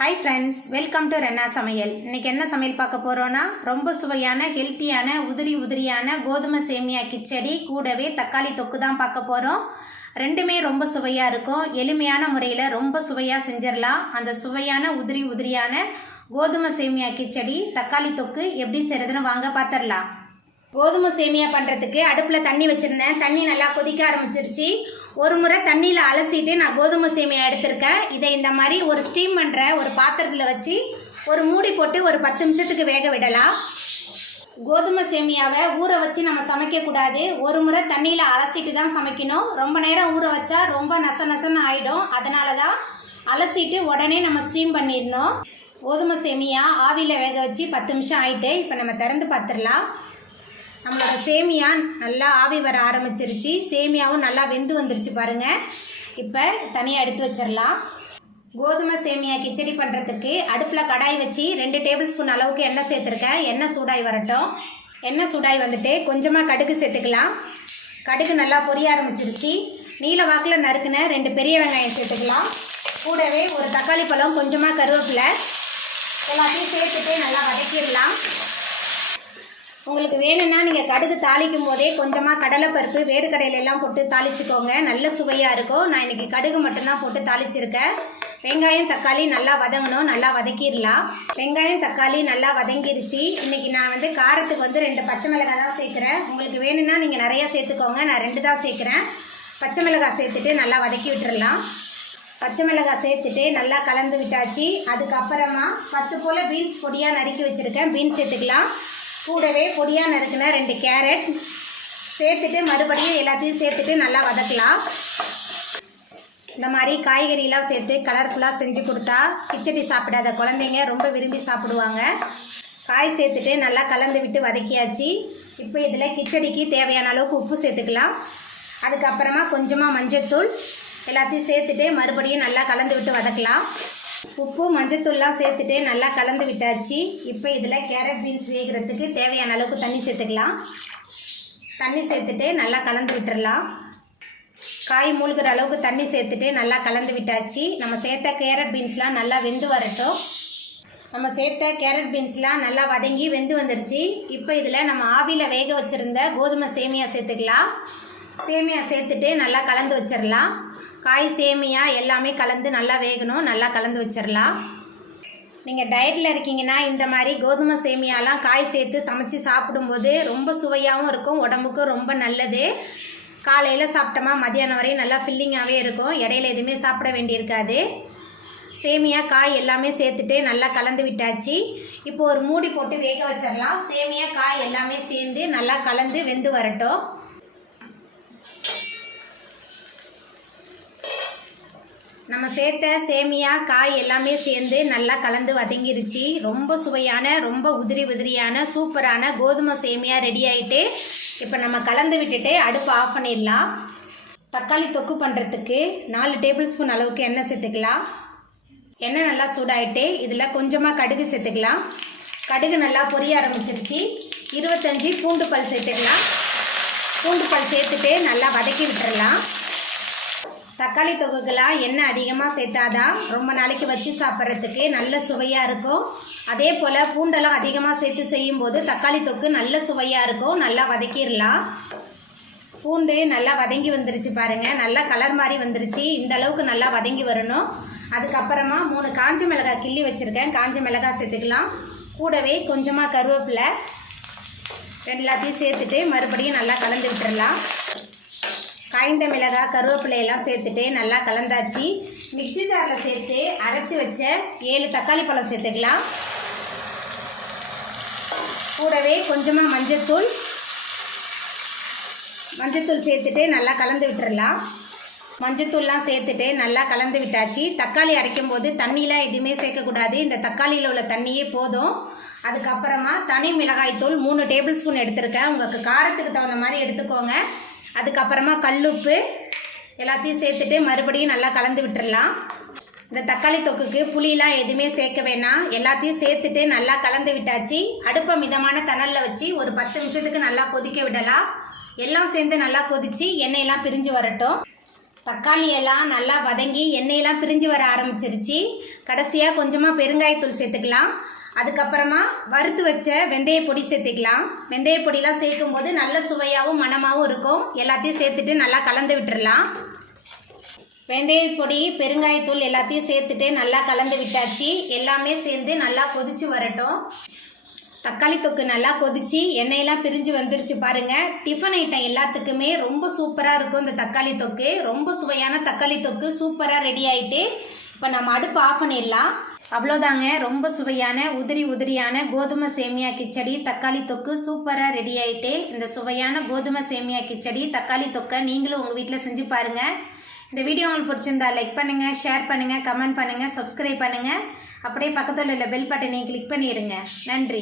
Hi friends, welcome to Renna சமையல். இன்றைக்கி என்ன சமையல் பார்க்க போகிறோன்னா, ரொம்ப சுவையான ஹெல்த்தியான உதிரியான கோதுமை சேமியா கிச்சடி கூடவே தக்காளி தொக்கு தான் பார்க்க போகிறோம். ரெண்டுமே ரொம்ப சுவையாக இருக்கும். எளிமையான முறையில் ரொம்ப சுவையாக செஞ்சிடலாம். அந்த சுவையான உதிரியான கோதுமை சேமியா கிச்சடி தக்காளி தொக்கு எப்படி செய்கிறதுன்னு வாங்க பார்த்துடலாம். கோதுமை சேமியா பண்ணுறதுக்கு அடுப்பில் தண்ணி வச்சுருந்தேன். தண்ணி நல்லா கொதிக்க ஆரம்பிச்சிருச்சு. ஒரு முறை தண்ணியில் அலசிட்டு நான் கோதுமை சேமியா எடுத்திருக்கேன். இதை இந்த மாதிரி ஒரு ஸ்டீம் பண்ணுற ஒரு பாத்திரத்தில் வச்சு ஒரு மூடி போட்டு ஒரு 10 நிமிஷத்துக்கு வேக விடலாம். கோதுமை சேமியாவை ஊற வச்சு நம்ம சமைக்கக்கூடாது. ஒரு முறை தண்ணியில் அலசிட்டு தான் சமைக்கணும். ரொம்ப நேரம் ஊற வச்சா ரொம்ப நசன்னு ஆகிடும். அதனால தான் அலசிட்டு உடனே நம்ம ஸ்டீம் பண்ணிடணும். கோதுமை சேமியா ஆவியில் வேக வச்சு 10 நிமிஷம் ஆகிட்டு இப்போ நம்ம திறந்து பார்த்துடலாம். நம்மளோட சேமியா நல்லா ஆவி வர ஆரம்பிச்சிருச்சு. சேமியாவும் நல்லா வெந்து வந்துருச்சு பாருங்கள். இப்போ தனியாக எடுத்து வச்சிடலாம். கோதுமை சேமியா கிச்சடி பண்ணுறதுக்கு அடுப்பில் கடாய் வச்சு 2 டேபிள் ஸ்பூன் அளவுக்கு எண்ணெய் சேர்த்துருக்கேன். எண்ணெய் சூடாகி வரட்டும். எண்ணெய் சூடாகி வந்துட்டு கொஞ்சமாக கடுகு சேர்த்துக்கலாம். கடுகு நல்லா பொரிய ஆரம்பிச்சிருச்சு. நீல வாக்கில் நறுக்குன 2 பெரிய வெங்காயம் சேர்த்துக்கலாம். கூடவே ஒரு தக்காளி பழம், கொஞ்சமாக கருவேப்பிலை எல்லாத்தையும் சேர்த்துட்டு நல்லா வதக்கிடலாம். உங்களுக்கு வேணும்னா நீங்கள் கடுகு தாளிக்கும் போதே கொஞ்சமாக கடலைப்பருப்பு, வேர்க்கடலையெல்லாம் போட்டு தாளிச்சுக்கோங்க. நல்ல சுவையாக இருக்கும். நான் இன்றைக்கி கடுகு மட்டும்தான் போட்டு தாளிச்சிருக்கேன். வெங்காயம் தக்காளி நல்லா வதங்கணும். நல்லா வதக்கிடலாம். வெங்காயம் தக்காளி நல்லா வதங்கிருச்சு. இன்றைக்கி நான் காரத்துக்கு 2 பச்சை மிளகாய் தான் சேர்க்குறேன். உங்களுக்கு வேணும்னா நீங்கள் நிறையா சேர்த்துக்கோங்க. நான் 2 தான் சேர்க்குறேன். பச்சை மிளகாய் சேர்த்துட்டு நல்லா வதக்கி விட்டுறலாம். பச்சை மிளகாய் சேர்த்துட்டு நல்லா கலந்து விட்டாச்சு. அதுக்கப்புறமா 10 போல் பீன்ஸ் பொடியாக நறுக்கி வச்சுருக்கேன். பீன்ஸ் சேர்த்துக்கலாம். கூடவே பொடியாக நறுக்குன 2 கேரட் சேர்த்துட்டு மறுபடியும் எல்லாத்தையும் சேர்த்துட்டு நல்லா வதக்கலாம். இந்த மாதிரி காய்கறிலாம் சேர்த்து கலர்ஃபுல்லாக செஞ்சு கொடுத்தா கிச்சடி சாப்பிடாத குழந்தைங்க ரொம்ப விரும்பி சாப்பிடுவாங்க. காய் சேர்த்துட்டு நல்லா கலந்து விட்டு வதக்கியாச்சு. இப்போ இதில் கிச்சடிக்கு தேவையான அளவுக்கு உப்பு சேர்த்துக்கலாம். அதுக்கப்புறமா கொஞ்சமாக மஞ்சள்தூள் எல்லாத்தையும் சேர்த்துட்டு மறுபடியும் நல்லா கலந்து விட்டு வதக்கலாம். உப்பு மஞ்சத்தூள்லாம் சேர்த்துட்டு நல்லா கலந்து விட்டாச்சு. இப்போ இதில் கேரட் பீன்ஸ் வேகிறதுக்கு தேவையான அளவுக்கு தண்ணி சேர்த்துக்கலாம். தண்ணி சேர்த்துட்டு நல்லா கலந்து விட்டுடலாம். காய் மூழ்கிற அளவுக்கு தண்ணி சேர்த்துட்டு நல்லா கலந்து விட்டாச்சு. நம்ம சேர்த்த கேரட் பீன்ஸ்லாம் நல்லா வெந்து வரட்டும். நம்ம சேர்த்த கேரட் பீன்ஸ்லாம் நல்லா வதங்கி வெந்து வந்துருச்சு. இப்போ இதில் நம்ம ஆவியில் வேக வச்சுருந்த கோதுமை சேமியா சேர்த்துக்கலாம். சேமியா சேர்த்துட்டு நல்லா கலந்து வச்சிடலாம். காய் சேமியா எல்லாமே கலந்து நல்லா வேகணும். நல்லா கலந்து வச்சிடலாம். நீங்கள் டயட்டில் இருக்கீங்கன்னா இந்த மாதிரி கோதுமை சேமியாலாம் காய் சேர்த்து சமைச்சு சாப்பிடும்போது ரொம்ப சுவையாகவும் இருக்கும். உடம்புக்கும் ரொம்ப நல்லது. காலையில் சாப்பிட்டோமா மதியானம் வரையும் நல்லா ஃபில்லிங்காகவே இருக்கும். இடையில எதுவுமே சாப்பிட வேண்டியிருக்காது. சேமியா காய் எல்லாமே சேர்த்துட்டு நல்லா கலந்து விட்டாச்சு. இப்போ ஒரு மூடி போட்டு வேக வச்சிடலாம். சேமியா காய் எல்லாமே சேர்ந்து நல்லா கலந்து வெந்து வரட்டும். நம்ம சேர்த்த சேமியா காய் எல்லாமே சேர்ந்து நல்லா கலந்து வதங்கிருச்சு. ரொம்ப சுவையான ரொம்ப உதிரியான சூப்பரான கோதுமை சேமியா ரெடி ஆகிட்டு இப்போ நம்ம கலந்து விட்டுட்டு அடுப்பு ஆஃப் பண்ணிடலாம். தக்காளி தொக்கு பண்ணுறதுக்கு 4 டேபிள் ஸ்பூன் அளவுக்கு எண்ணெய் சேர்த்துக்கலாம். எண்ணெய் நல்லா சூடாகிட்டு இதில் கொஞ்சமாக கடுகு சேர்த்துக்கலாம். கடுகு நல்லா பொரிய ஆரம்பிச்சிருச்சு. 25 பூண்டு பல் சேர்த்துக்கலாம். பூண்டு பல் சேர்த்துட்டு நல்லா வதக்கி விட்டுறலாம். தக்காளி தொக்குக்கெல்லாம் எண்ணெய் அதிகமாக சேர்த்தாதான் ரொம்ப நாளைக்கு வச்சு சாப்பிட்றதுக்கு நல்ல சுவையாக இருக்கும். அதே போல் பூண்டெல்லாம் அதிகமாக சேர்த்து செய்யும்போது தக்காளி தொக்கு நல்ல சுவையாக இருக்கும். நல்லா வதக்கிடலாம். பூண்டு நல்லா வதங்கி வந்துருச்சு பாருங்கள். நல்லா கலர் மாதிரி வந்துருச்சு. இந்த அளவுக்கு நல்லா வதங்கி வரணும். அதுக்கப்புறமா 3 காஞ்ச மிளகாய் கிள்ளி வச்சுருக்கேன். காஞ்ச மிளகாய் சேர்த்துக்கலாம். கூடவே கொஞ்சமாக கருவேப்பிலை எல்லாத்தையும் சேர்த்துட்டு மறுபடியும் நல்லா கலந்து விட்டுடலாம். காய்ந்த மிளகாய் கருவேப்பிலையெல்லாம் சேர்த்துட்டு நல்லா கலந்தாச்சு. மிக்ஸி ஜாரில் சேர்த்து அரைச்சி வச்ச 7 தக்காளி பழம் சேர்த்துக்கலாம். கூடவே கொஞ்சமாக மஞ்சத்தூள் சேர்த்துட்டு நல்லா கலந்து விட்டுறலாம். மஞ்சத்தூள்லாம் சேர்த்துட்டு நல்லா கலந்து விட்டாச்சு. தக்காளி அரைக்கும் போது தண்ணிலாம் எதுவுமே சேர்க்கக்கூடாது. இந்த தக்காளியில் உள்ள தண்ணியே போதும். அதுக்கப்புறமா தனி மிளகாய்த்தூள் 3 டேபிள் ஸ்பூன் எடுத்திருக்கேன். உங்களுக்கு காரத்துக்கு தகுந்த மாதிரி எடுத்துக்கோங்க. அதுக்கப்புறமா கல்லுப்பு எல்லாத்தையும் சேர்த்துட்டு மறுபடியும் நல்லா கலந்து விட்டுடலாம். இந்த தக்காளி தொக்குக்கு புளியெலாம் எதுவுமே சேர்க்க வேணாம். எல்லாத்தையும் சேர்த்துட்டு நல்லா கலந்து விட்டாச்சு. அடுப்பை மிதமான தணலில் வச்சு ஒரு 10 நிமிஷத்துக்கு நல்லா கொதிக்க விடலாம். எல்லாம் சேர்ந்து நல்லா கொதித்து எண்ணெயெல்லாம் பிரிஞ்சு வரட்டும். தக்காளி எல்லாம் நல்லா வதங்கி எண்ணெயெல்லாம் பிரிஞ்சு வர ஆரம்பிச்சிருச்சு. கடைசியாக கொஞ்சமாக பெருங்காயத்தூள் சேர்த்துக்கலாம். அதுக்கப்புறமா வறுத்து வச்ச வெந்தய பொடி சேர்த்துக்கலாம். வெந்தய பொடியெலாம் சேர்க்கும் போது நல்ல சுவையாகவும் மணமாகவும் இருக்கும். எல்லாத்தையும் சேர்த்துட்டு நல்லா கலந்து விட்டுடலாம். வெந்தய பொடி பெருங்காயத்தூள் எல்லாத்தையும் சேர்த்துட்டு நல்லா கலந்து விட்டாச்சு. எல்லாமே சேர்ந்து நல்லா கொதிச்சு வரட்டும். தக்காளி தொக்கு நல்லா கொதிச்சு எண்ணெயெல்லாம் பிரிஞ்சு வந்துருச்சு பாருங்கள். டிஃபன் ஐட்டம் எல்லாத்துக்குமே ரொம்ப சூப்பராக இருக்கும் இந்த தக்காளி தொக்கு. ரொம்ப சுவையான தக்காளி தொக்கு சூப்பராக ரெடி ஆகிட்டு இப்போ நம்ம அடுப்பு ஆஃப் பண்ணிடலாம். அவ்வளோதாங்க, ரொம்ப சுவையான உதிரியான கோதுமை சேமியா கிச்சடி தக்காளி தொக்கு சூப்பராக ரெடி ஆகிட்டு. இந்த சுவையான கோதுமை சேமியா கிச்சடி தக்காளி தொக்கை நீங்களும் உங்கள் வீட்டில் செஞ்சு பாருங்கள். இந்த வீடியோ உங்களுக்கு பிடிச்சிருந்தா லைக் பண்ணுங்கள், ஷேர் பண்ணுங்கள், கமெண்ட் பண்ணுங்கள், சப்ஸ்கிரைப் பண்ணுங்கள். அப்படியே பக்கத்தில் உள்ள பெல் பட்டனை கிளிக் பண்ணிடுங்க. நன்றி.